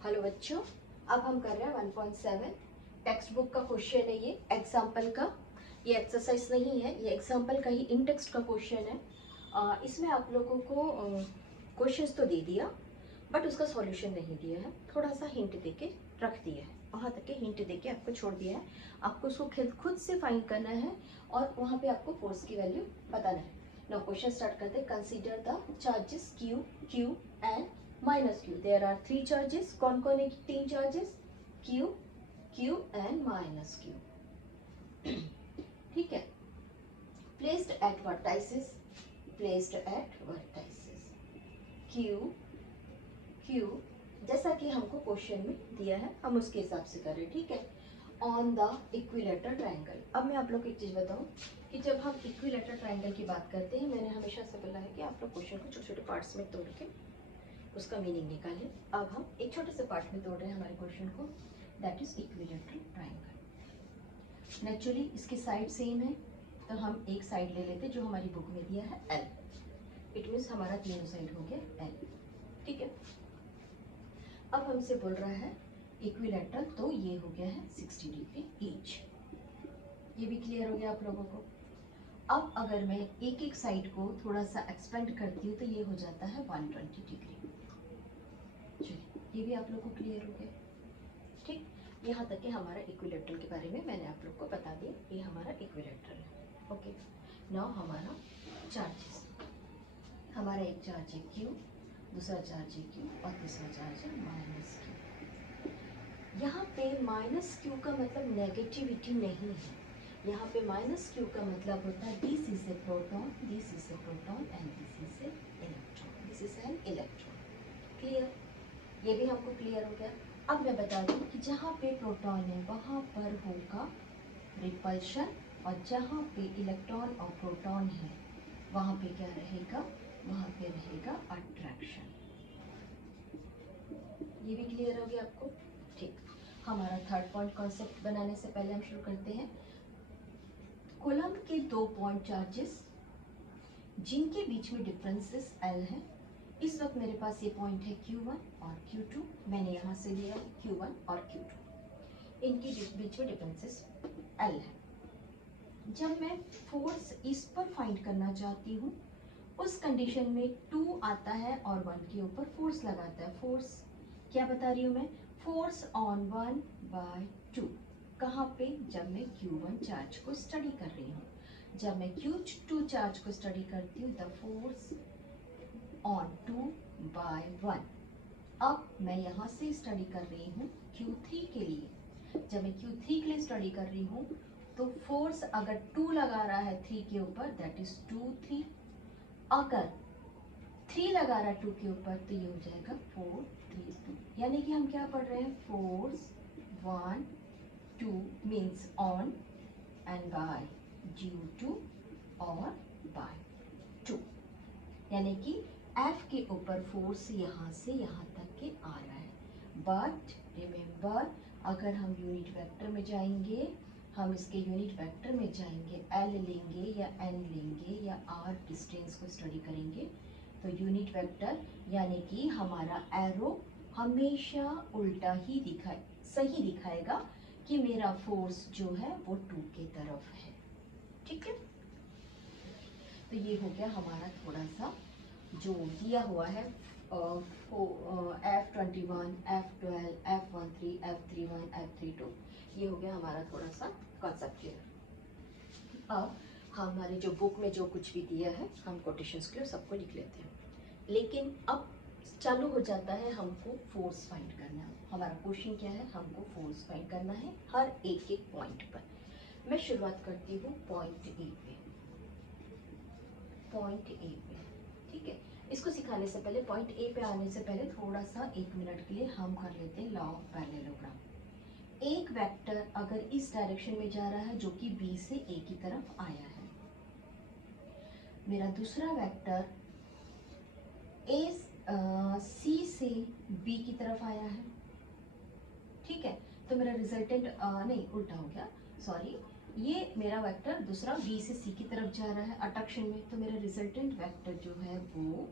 Hello बच्चों, अब हम कर रहे हैं 1.7 टेक्स्ट बुक का क्वेश्चन है। ये एग्जाम्पल का, ये एक्सरसाइज नहीं है, ये एग्जाम्पल का ही इन टेक्स्ट का क्वेश्चन है। इसमें आप लोगों को क्वेश्चंस तो दे दिया बट उसका सॉल्यूशन नहीं दिया है, थोड़ा सा हिंट देके रख दिया है, वहाँ तक के हिंट देके आपको छोड़ दिया है। आपको उसको खुद से फाइंड करना है और वहाँ पे आपको फोर्स की वैल्यू बताना है। नाउ क्वेश्चन स्टार्ट करते हैं। Consider the charges Q, Q and minus Q। There are 3 charges. कौन कौन है 3 charges? Q, Q and minus Q। ठीक है। Placed at vertices, placed at vertices Q, Q जैसा कि हमको क्वेश्चन में दिया है हम उसके हिसाब से कर रहे हैं। ठीक है। On the equilateral triangle. अब मैं आप लोग को एक चीज़ बताऊं कि जब हम इक्विलेटरल ट्रायंगल की बात करते हैं, मैंने हमेशा से बोला है कि आप लोग क्वेश्चन को छोटे छोटे पार्ट्स में तोड़ के उसका मीनिंग निकालें। अब हम एक छोटे से पार्ट में तोड़ रहे हैं हमारे क्वेश्चन को, that is equilateral triangle. Naturally इसकी साइड सेम है तो हम एक साइड ले लेते जो हमारी बुक में दिया है L। इट मीन्स हमारा तीनों साइड हो गया L। ठीक है। अब हमसे बोल रहा है इक्विलेटरल, तो ये हो गया है 60 डिग्री ईच। ये भी क्लियर हो गया आप लोगों को। अब अगर मैं एक एक साइड को थोड़ा सा एक्सपेंड करती हूँ तो ये हो जाता है 120 डिग्री। चलिए ये भी आप लोग को क्लियर हो गया। ठीक, यहाँ तक कि हमारा इक्विलेटरल के बारे में मैंने आप लोग को बता दिया, ये हमारा इक्विलेटरल है। ओके, नाउ हमारा चार्जेस। हमारा एक चार्ज है Q, दूसरा चार्ज है Q और तीसरा चार्ज है माइनस Q। यहाँ पे माइनस Q का मतलब नेगेटिविटी नहीं है। यहाँ पे माइनस Q का मतलब होता है this is a proton, this is a proton and this is a electron, this is an electron. Clear? ये भी हमको क्लियर हो गया। अब मैं बता दूँ कि जहाँ पे प्रोटॉन है वहाँ पर होगा रिपल्शन और जहाँ पे इलेक्ट्रॉन और प्रोटॉन है वहाँ पे क्या रहेगा? वहाँ पे रहेगा अट्रैक्शन। ये भी क्लियर हो गया आपको? ठीक, हमारा थर्ड पॉइंट कॉन्सेप्ट बनाने से पहले हम शुरू करते हैं। कूलम्ब के 2 पॉइंट चार्जेस जिनके बीच में डिफरेंसेस L है। इस वक्त मेरे पास ये पॉइंट है Q1 और Q2। मैंने यहाँ से लिया है Q1 और Q2, इनके बीच में डिफरेंसेस L है। जब मैं फोर्स इस पर फाइंड करना चाहती हूँ उस कंडीशन में 2 आता है और 1 के ऊपर फोर्स लगाता है। फोर्स क्या बता रही हूँ मैं? Force on 1/2। कहाँ पे? जब मैं Q1 चार्ज को स्टडी कर रही हूँ। जब मैं Q2 चार्ज को स्टडी करती हूँ द फोर्स ऑन 2/1। अब मैं यहाँ से स्टडी कर रही हूँ Q3 के लिए। जब मैं Q3 के लिए स्टडी कर रही हूँ तो फोर्स अगर 2 लगा रहा है 3 के ऊपर दैट इज 2, 3। अगर 3 लगा रहा है 2 के ऊपर तो ये हो जाएगा 4, 3, 2। यानी कि हम क्या पढ़ रहे हैं? Force 1, 2 means on and by, due to और बाय 2। यानी कि F के ऊपर फोर्स यहाँ से यहाँ तक के आ रहा है। बट रिमेंबर, अगर हम यूनिट वेक्टर में जाएंगे, हम इसके यूनिट वेक्टर में जाएंगे, L लेंगे या N लेंगे या R डिस्टेंस को स्टडी करेंगे तो यूनिट वेक्टर यानी कि हमारा एरो हमेशा उल्टा ही सही दिखाएगा कि मेरा फोर्स जो है वो 2 की तरफ है। ठीक है, तो ये हो गया हमारा थोड़ा सा जो दिया हुआ है F21, F12, F13, F31, F32। ये हो गया हमारा थोड़ा सा कॉन्सेप्ट क्लियर। अब हमारे जो बुक में जो कुछ भी दिया है हम कोटेशंस के लिए सबको लिख लेते हैं, लेकिन अब चालू हो जाता है हमको फोर्स फाइंड करना। हमारा क्वेश्चन क्या है? हमको फोर्स फाइंड करना है हर एक एक पॉइंट पर। मैं शुरुआत करती हूँ पॉइंट ए पे। पॉइंट ए पे, ठीक है। इसको सिखाने से पहले, पॉइंट ए पे आने से पहले थोड़ा सा 1 मिनट के लिए हम कर लेते हैं लॉ ऑफ पैरेललोग्राम। एक वेक्टर अगर इस डायरेक्शन में जा रहा है जो कि बी से ए की तरफ आया है, मेरा दूसरा वेक्टर सी से बी की तरफ आया है। ठीक है, तो मेरा रिजल्टेंट नहीं, उल्टा हो गया, सॉरी। ये मेरा वेक्टर दूसरा बी से सी की तरफ जा रहा है अट्रैक्शन में, तो मेरा रिजल्टेंट वेक्टर जो है वो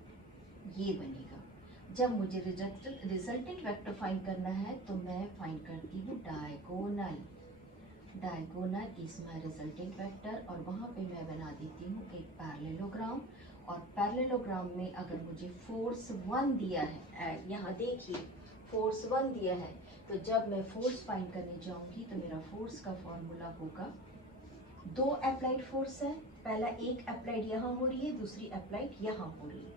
ये बनेगा। जब मुझे रिजल्टेंट वेक्टर फाइंड करना है तो मैं फाइंड करती हूँ diagonal. Diagonal is my resultant vector और वहाँ पे मैं बना देती हूँ एक पैरेललोग्राम। और पैरेललोग्राम में अगर मुझे फोर्स 1 दिया है, यहाँ देखिए फोर्स 1 दिया है, तो जब मैं फोर्स फाइंड करने जाऊँगी तो मेरा फोर्स का फॉर्मूला होगा, 2 अप्लाइड फोर्स है, पहला एक अप्लाइड यहाँ हो रही है, दूसरी अप्लाइड यहाँ हो रही है,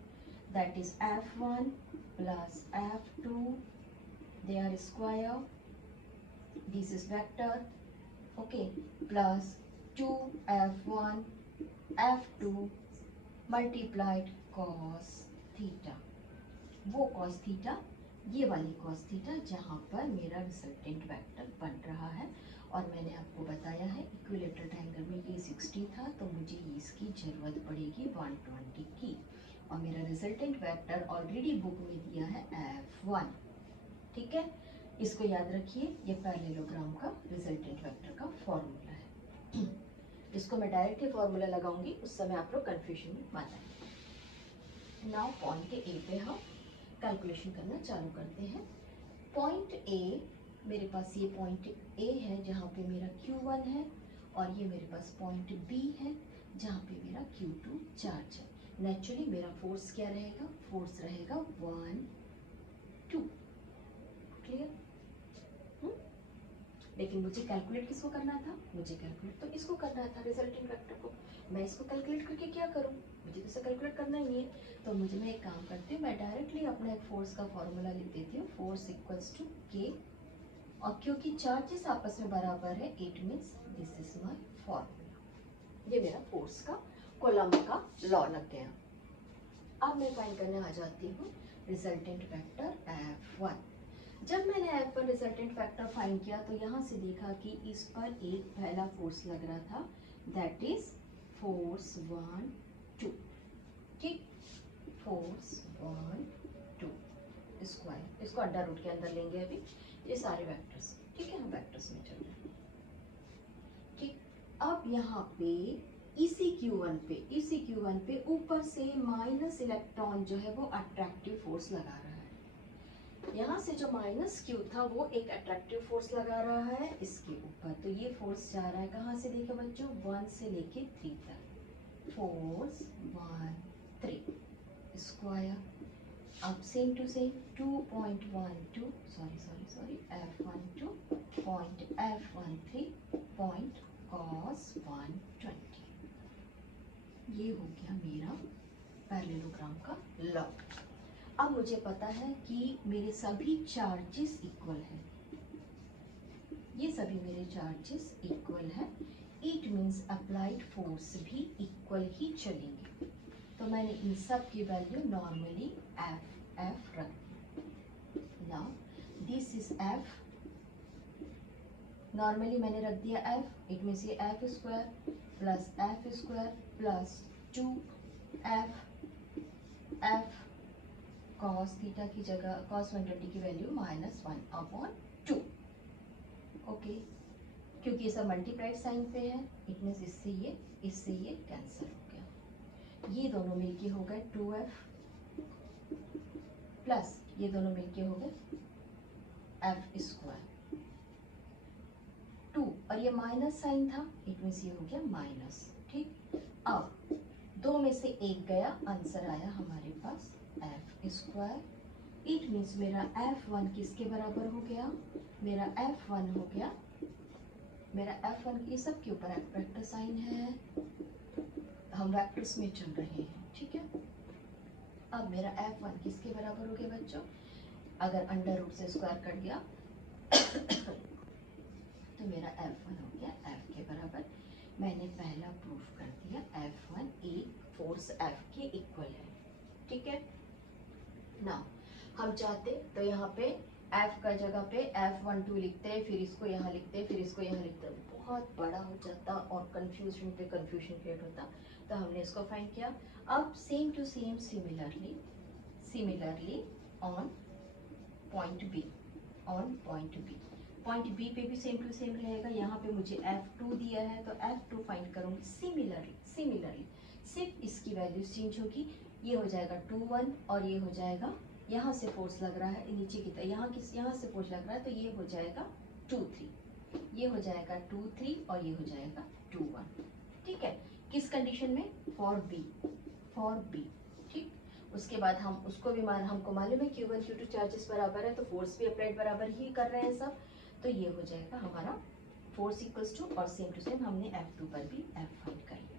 that is F1 plus F2 their square, this is vector, okay, plus 2F1 F2 multiplied cos theta, वो cos थीटा, ये वाली cos थीटा जहाँ पर मेरा रिजल्टेंट वेक्टर बन रहा है। और मैंने आपको बताया है इक्विलेटरल ट्रायंगल में ये 60 था, तो मुझे इसकी ज़रूरत पड़ेगी 120 की। और मेरा रिजल्टेंट वेक्टर ऑलरेडी बुक में दिया है F1, ठीक है। इसको याद रखिए, ये पैरेललोग्राम का रिजल्टेंट वेक्टर का फॉर्मूला है। इसको मैं डायरेक्ट ही फॉर्मूला लगाऊंगी, उस समय आप लोग कंफ्यूजन में मत आए। नाउ पॉइंट ए पे हम कैलकुलेशन करना चालू करते हैं। पॉइंट ए, मेरे पास ये पॉइंट ए है जहाँ पे मेरा Q1 है, और ये मेरे पास पॉइंट बी है जहाँ पे मेरा Q2 चार्ज है। नेचुरली मेरा फोर्स क्या रहेगा, फोर्स रहेगा 1 2, क्लियर। लेकिन मुझे कैलकुलेट किसको करना था, मुझे कैलकुलेट तो इसको करना था, रिजल्टेंट वेक्टर को। मैं इसको कैलकुलेट करके क्या करूं, मुझे तो इसे कैलकुलेट करना ही नहीं है। तो मुझे, मैं एक काम करती हूँ, मैं डायरेक्टली अपना एक फोर्स का फॉर्मूला लिख देती हूँ, फोर्स इक्वल्स टू के। और क्योंकि चार्जेस आपस में बराबर है, it means this is my formula. ये मेरा फोर्स का कोलम्ब का लॉ लग गया। अब मैं फाइंड करने आ जाती हूँ रिजल्टेंट वेक्टर F1। जब मैंने F1 रिजल्टेंट वेक्टर फाइंड किया तो यहाँ से देखा कि इस पर एक पहला फोर्स लग रहा था, दैट इज फोर्स 1 2, ठीक, फोर्स 1 2 स्क्वायर। इसको अंडर रूट के अंदर लेंगे अभी, ये सारे वेक्टर्स, ठीक है, हम वेक्टर्स में चल रहे हैं, ठीक। अब यहाँ पे इसी Q1 पे ऊपर से माइनस इलेक्ट्रॉन जो है वो अट्रैक्टिव फोर्स लगा रहा है। यहाँ से जो माइनस Q था वो एक अट्रैक्टिव फोर्स लगा रहा है इसके ऊपर। तो ये फोर्स जा रहा है कहाँ से, देखो बच्चों, 1 से लेके 3 तक, फोर्स 1 3 स्क्वायर। अब same to same 2.12 sorry F12 point F13 point cos 120। ये हो गया मेरा पैरेललोग्राम का लॉ। अब मुझे पता है कि मेरे सभी चार्जेस इक्वल हैं, ये सभी मेरे चार्जेस इक्वल हैं, इट मीन्स अप्लाइड फोर्स भी इक्वल ही चलेंगे। तो मैंने इन सब की वैल्यू नॉर्मली F रख दी। Now this is F, normally मैंने रख दिया F, इट मीन्स ये F square plus 2F cos theta की जगह cos 120 की वैल्यू -1/2, ओके। क्योंकि ये सब मल्टीप्लाइड साइन पे है, इट मीन्स इससे ये कैंसिल हो गया। ये दोनों मिलके हो गए 2F प्लस ये दोनों मिलके हो गए F स्क्वायर 2, और ये माइनस साइन था, इट मीन्स ये हो गया माइनस, ठीक। अब 2 में से 1 गया, आंसर आया हमारे पास F स्क्वायर। इट मीन्स मेरा F1 किसके बराबर हो गया, मेरा F1 हो गया, मेरा F1 ये सब के ऊपर वेक्टर साइन है, हम वेक्टर्स में चल रहे हैं, ठीक है। अब मेरा F1 किसके बराबर हो गया बच्चों, अगर अंडर रूट से स्क्वायर कट गया तो मेरा F1 हो गया F के बराबर। मैंने पहला प्रूफ कर दिया F1 एक फोर्स F के इक्वल है, ठीक है ना। हम चाहते तो यहाँ पे F का जगह पे F12 लिखते, फिर इसको यहाँ लिखते, फिर इसको यहाँ लिखते, बहुत बड़ा हो जाता और कंफ्यूजन पे कंफ्यूजन क्रिएट होता। तो हमने इसको फाइंड किया। अब same to same similarly on point B, point B पे भी सेम टू सेम रहेगा। यहाँ पे मुझे F2 दिया है तो F2 फाइंड करूँगी सिमिलरली, सिर्फ इसकी वैल्यू चेंज होगी, ये हो जाएगा 2 1 और ये हो जाएगा, यहाँ से फोर्स लग रहा है नीचे की तरफ, यहाँ से फोर्स लग रहा है, तो ये हो जाएगा 2 3, ये हो जाएगा 2 3 और ये हो जाएगा 2 1। ठीक है, किस कंडीशन में? For B. ठीक, उसके बाद हम उसको भी हमको मालूम है Q1 Q2 चार्जेस बराबर है, तो फोर्स भी अप्लाइड बराबर ही कर रहे हैं सब, तो ये हो जाएगा हमारा फोर्स इक्वल्स टू, और सेम टू सेम हमने F2 पर भी F फाइंड कर लिया।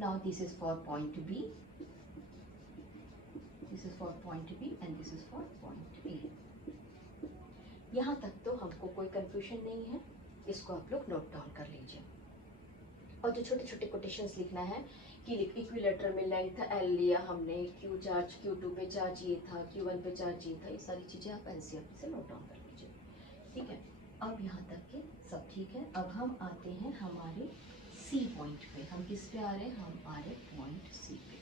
Now this is for point B, this is for point B and this is for point A। यहाँ तक तो हमको कोई कंफ्यूजन नहीं है, इसको आप लोग नोट डाउन कर लीजिए। और जो छोटे छोटे कोटेशंस लिखना है कि इक्विलेटरल में लेंथ L लिया हमने, Q चार्ज Q2 पे चार्ज ये था, Q1 पे चार्ज ये था, ये सारी चीज़ें आप एनसीईआरटी से नोट डाउन कर लीजिए। ठीक है, अब यहाँ तक के सब ठीक है। अब हम आते हैं हमारे C पॉइंट पे। हम किस पे आ रहे हैं? हम आ रहे पॉइंट C पे।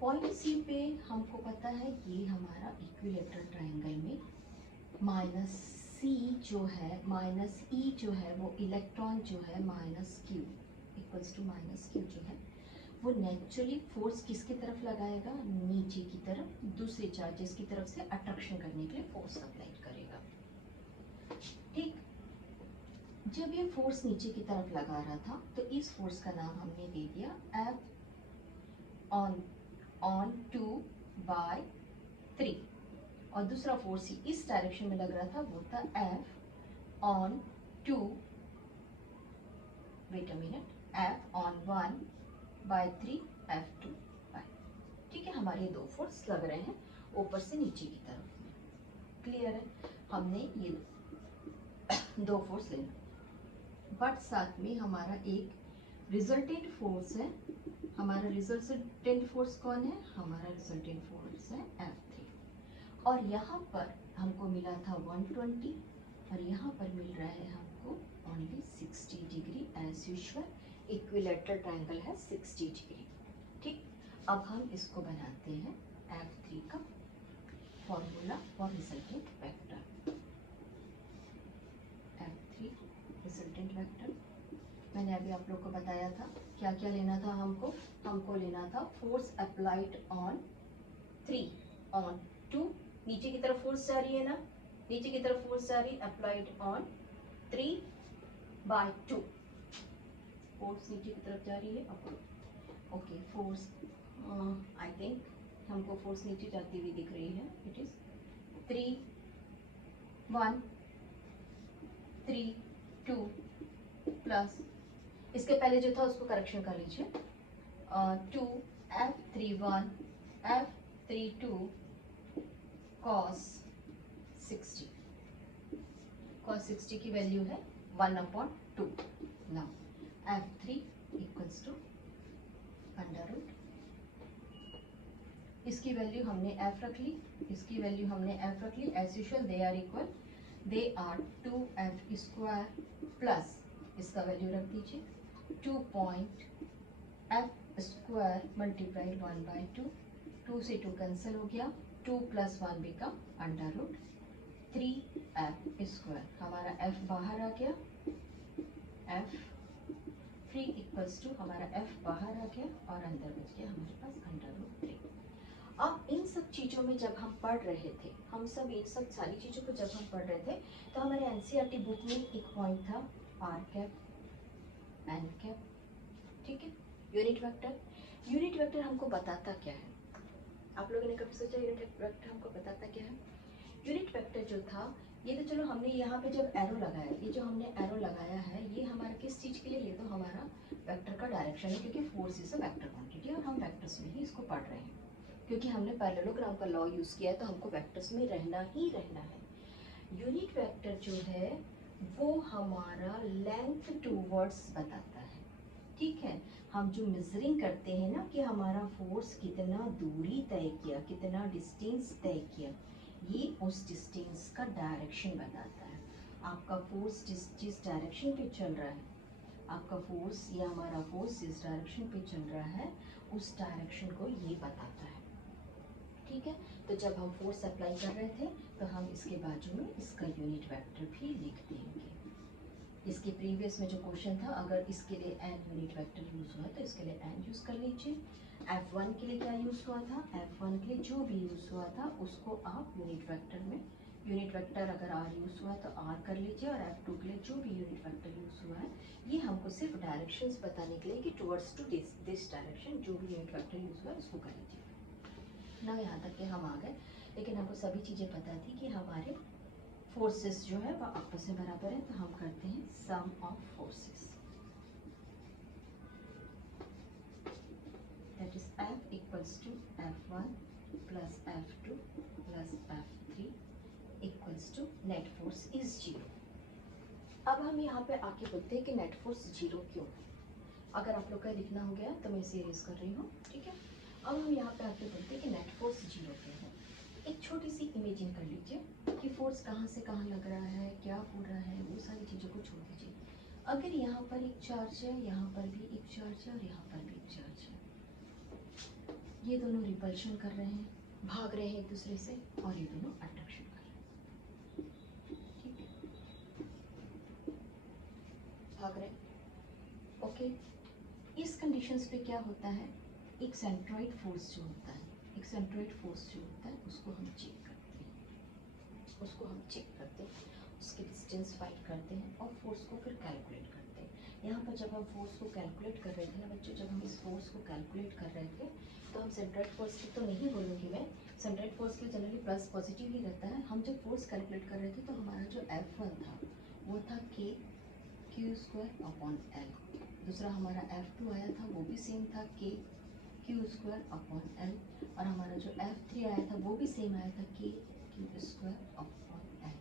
पॉइंट सी पे हमको पता है ये हमारा इक्विलेटरल ट्रायंगल में माइनस सी जो है, माइनस ई जो है, वो इलेक्ट्रॉन जो है minus Q equals to minus Q जो है, वो नेचुरली फोर्स किसकी तरफ लगाएगा? नीचे की तरफ, दूसरे चार्जेस की तरफ से अट्रैक्शन करने के लिए फोर्स अप्लाई करेगा। ठीक, जब ये फोर्स नीचे की तरफ लगा रहा था तो इस फोर्स का नाम हमने दे दिया F ऑन 2/3, और दूसरा फोर्स ही इस डायरेक्शन में लग रहा था, वो था F on 2, wait a minute, F on 1/3 F2। ठीक है, हमारे दो फोर्स लग रहे हैं ऊपर से नीचे की तरफ में। क्लियर है? हमने ये दो फोर्स लेना, बट साथ में हमारा एक रिजल्टेंट फोर्स है। हमारा रिजल्टेंट फोर्स कौन है? हमारा रिजल्टेंट फोर्स है F3, और यहाँ पर हमको मिला था 120, और यहाँ पर मिल रहा है हमको only 60 degree. As usual equilateral triangle है 60 डिग्री। ठीक, अब हम इसको बनाते हैं F3 का formula for resultant vector. F3 resultant vector मैंने अभी आप लोग को बताया था क्या क्या लेना था हमको लेना था फोर्स अप्लाइड ऑन 3 ऑन 2, नीचे की तरफ फोर्स जा रही है ना, नीचे की तरफ फोर्स जा रही, अप्लाइड ऑन 3/2, फोर्स नीचे की तरफ जा रही है। ओके, फोर्स आई थिंक हमको फोर्स नीचे जाती हुई दिख रही है। इट इज 3 1 3 2 प्लस, इसके पहले जो था उसको करेक्शन कर लीजिए, 2 F31 F32 cos 60, cos 60 की वैल्यू है 1/2। Now F3 equals to under root, इसकी वैल्यू हमने F रख ली, इसकी वैल्यू हमने F रख ली। As usual they are equal, they are 2F² plus इसका वैल्यू रख दीजिए 2.F² मल्टीप्लाइड 1/2, 2 से 2 कैंसिल हो गया, 2 + 1 बिकम अंडर रूट 3F²। हमारा F बाहर आ गया, F3 इक्वल्स टू हमारा F बाहर आ गया और अंदर बच गया हमारे पास अंडर रूट 3। अब इन सब चीज़ों में जब हम पढ़ रहे थे, इन सब सारी चीज़ों को जब हम पढ़ रहे थे, तो हमारे एनसीईआरटी बुक में एक पॉइंट था R कैप N कैप। ठीक है, यूनिट वेक्टर हमको बताता क्या है? आप लोगों ने कभी सोचा यूनिट वेक्टर हमको बताता क्या है? यूनिट वेक्टर जो था, ये तो चलो हमने यहाँ पे जब एरो लगाया, ये जो हमने एरो लगाया है ये हमारा किस चीज़ के लिए? ये तो हमारा वेक्टर का डायरेक्शन है, क्योंकि force is a vector quantity और हम वेक्टर्स में ही इसको पढ़ रहे हैं, क्योंकि हमने पैरेललोग्राम का लॉ यूज़ किया है, तो हमको वेक्टर्स में रहना ही रहना है। यूनिट वेक्टर जो है वो हमारा लेंथ टूवर्ड्स बताता है। ठीक है, हम जो मेजरिंग करते हैं ना कि हमारा फोर्स कितना दूरी तय किया, कितना डिस्टेंस तय किया, ये उस डिस्टेंस का डायरेक्शन बताता है। आपका फोर्स जिस डायरेक्शन पे चल रहा है, आपका फोर्स या हमारा फोर्स जिस डायरेक्शन पे चल रहा है, उस डायरेक्शन को ये बताता है। ठीक है, तो जब हम फोर्स अप्लाई कर रहे थे तो हम इसके बाजू में इसका यूनिट वेक्टर भी लिख देंगे। इसके प्रीवियस में जो क्वेश्चन था, अगर इसके लिए एन यूनिट वेक्टर यूज़ हुआ तो इसके लिए एन यूज़ कर लीजिए। F1 के लिए क्या यूज़ हुआ था, F1 के लिए जो भी यूज़ हुआ था उसको आप यूनिट वेक्टर में, यूनिट वेक्टर अगर R यूज़ हुआ तो R कर लीजिए, और F2 के लिए जो भी यूनिट वेक्टर यूज़ हुआ है, ये हमको सिर्फ डायरेक्शंस बताने के लिए कि टुवर्ड्स टू दिस डायरेक्शन जो भी यूनिट वेक्टर यूज़ हुआ है उसको कर लीजिए ना। यहाँ तक के हम आ गए, लेकिन हमको सभी चीज़ें पता थी कि हमारे फोर्सेस जो है वह आपस में बराबर है, तो हम करते हैं sum of forces, that is F equals to F1 plus F2 plus F3 equals to net force is 0। अब हम यहाँ पे आके बोलते हैं कि नेट फोर्स 0 क्यों है। अगर आप लोग का लिखना हो गया तो मैं इसे इरेज कर रही हूँ, ठीक है। अब हम यहाँ पे आके बोलते हैं कि नेट फोर्स 0 क्यों है। एक छोटी सी इमेजिन कर लीजिए कि फोर्स कहाँ से कहाँ लग रहा है, क्या हो रहा है, वो सारी चीज़ों को छोड़ दीजिए। अगर यहाँ पर एक चार्ज है, यहाँ पर भी एक चार्ज है और यहाँ पर भी एक चार्ज है, ये दोनों रिपल्शन कर रहे हैं, भाग रहे हैं एक दूसरे से, और ये दोनों अट्रैक्शन कर रहे हैं, ठीक है, भाग रहे हैं। ओके, इस कंडीशंस पे क्या होता है, एक सेंट्रॉइड फोर्स जो होता है, एक सेंट्रॉइड फोर्स जो होता है उसको हम चेक करते हैं, उसके डिस्टेंस फाइंड करते हैं और फोर्स को फिर कैलकुलेट करते हैं। यहाँ पर जब हम फोर्स को कैलकुलेट कर रहे थे ना बच्चों, जब हम इस फोर्स को कैलकुलेट कर रहे थे तो हम सेंट्रॉइड फोर्स की तो नहीं बोलूँगी मैं, सेंट्रॉइड फोर्स के जनरली प्लस पॉजिटिव ही रहता है। हम जब फोर्स कैलकुलेट कर रहे थे तो हमारा जो F1 था वो था K Q² अपॉन L, दूसरा हमारा F2 आया था वो भी सेम था K Q² अपॉन L, और हमारा जो F3 आया था वो भी सेम आया था K Q² अपॉन L।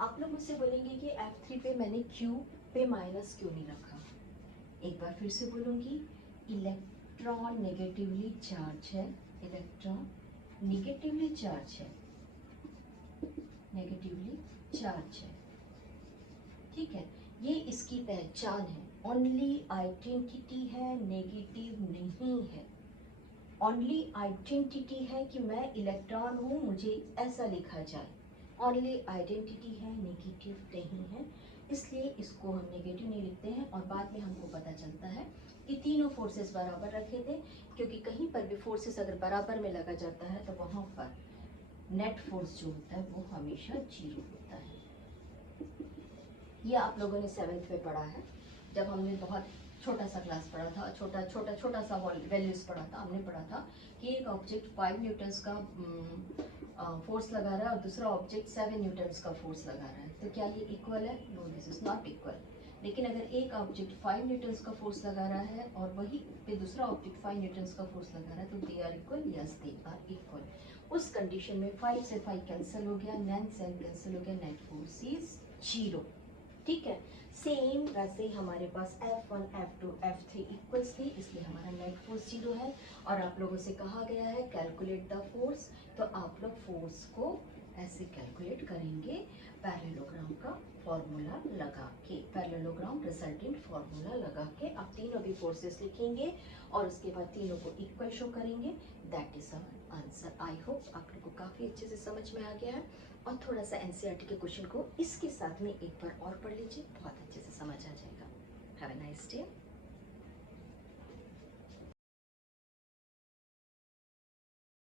आप लोग मुझसे बोलेंगे कि F3 पे मैंने Q पे माइनस क्यों नहीं रखा। एक बार फिर से बोलूँगी, इलेक्ट्रॉन नेगेटिवली चार्ज है, इलेक्ट्रॉन नेगेटिवली चार्ज है, नेगेटिवली चार्ज है, ठीक है, ये इसकी पहचान है। ओनली आइडेंटिटी है, नेगेटिव नहीं है। ओनली आइडेंटिटी है कि मैं इलेक्ट्रॉन हूँ, मुझे ऐसा लिखा जाए। ओनली आइडेंटिटी है, नेगेटिव नहीं है, इसलिए इसको हम नेगेटिव नहीं लिखते हैं। और बाद में हमको पता चलता है कि तीनों फोर्सेस बराबर रखे थे, क्योंकि कहीं पर भी फोर्सेस अगर बराबर में लगा जाता है तो वहाँ पर नेट फोर्स जो होता है वो हमेशा 0 होता है। ये आप लोगों ने 7th में पढ़ा है, जब हमने बहुत छोटा सा क्लास पढ़ा था, छोटा सा वैल्यूज पढ़ा था, हमने पढ़ा था कि एक ऑब्जेक्ट 5 न्यूटन्स का फोर्स लगा रहा है और दूसरा ऑब्जेक्ट 7 न्यूटन्स का फोर्स लगा रहा है, तो क्या ये इक्वल है? No, this is not equal. लेकिन अगर एक ऑब्जेक्ट 5 न्यूटन्स का फोर्स लगा रहा है और वही पे दूसरा ऑब्जेक्ट 5 न्यूटन्स का फोर्स लगा रहा है, तो they are equal, yes they are equal. उस कंडीशन में 5 से 5 कैंसिल हो गया, 9 से कैंसिल हो गया, नेट फोर्स इज 0, ठीक है। सेम वैसे ही हमारे पास F1, F2, F3 इक्वल्स थी, इसलिए हमारा नेट फोर्स 0 है। और आप लोगों से कहा गया है कैलकुलेट द फोर्स, तो आप लोग फोर्स को ऐसे कैलकुलेट करेंगे पैरेललोग्राम का फॉर्मूला लगा के, पैरेललोग्राम रिजल्टेंट फॉर्मूला लगा के आप तीनों भी फोर्सेस लिखेंगे और उसके बाद तीनों को इक्वल शो करेंगे। That is our answer. I hope आप लोग को काफ़ी अच्छे से समझ में आ गया है। और थोड़ा सा एनसीईआरटी के क्वेश्चन को इसके साथ में एक बार और पढ़ लीजिए, बहुत अच्छे से समझ आ जाएगा। Have a nice day.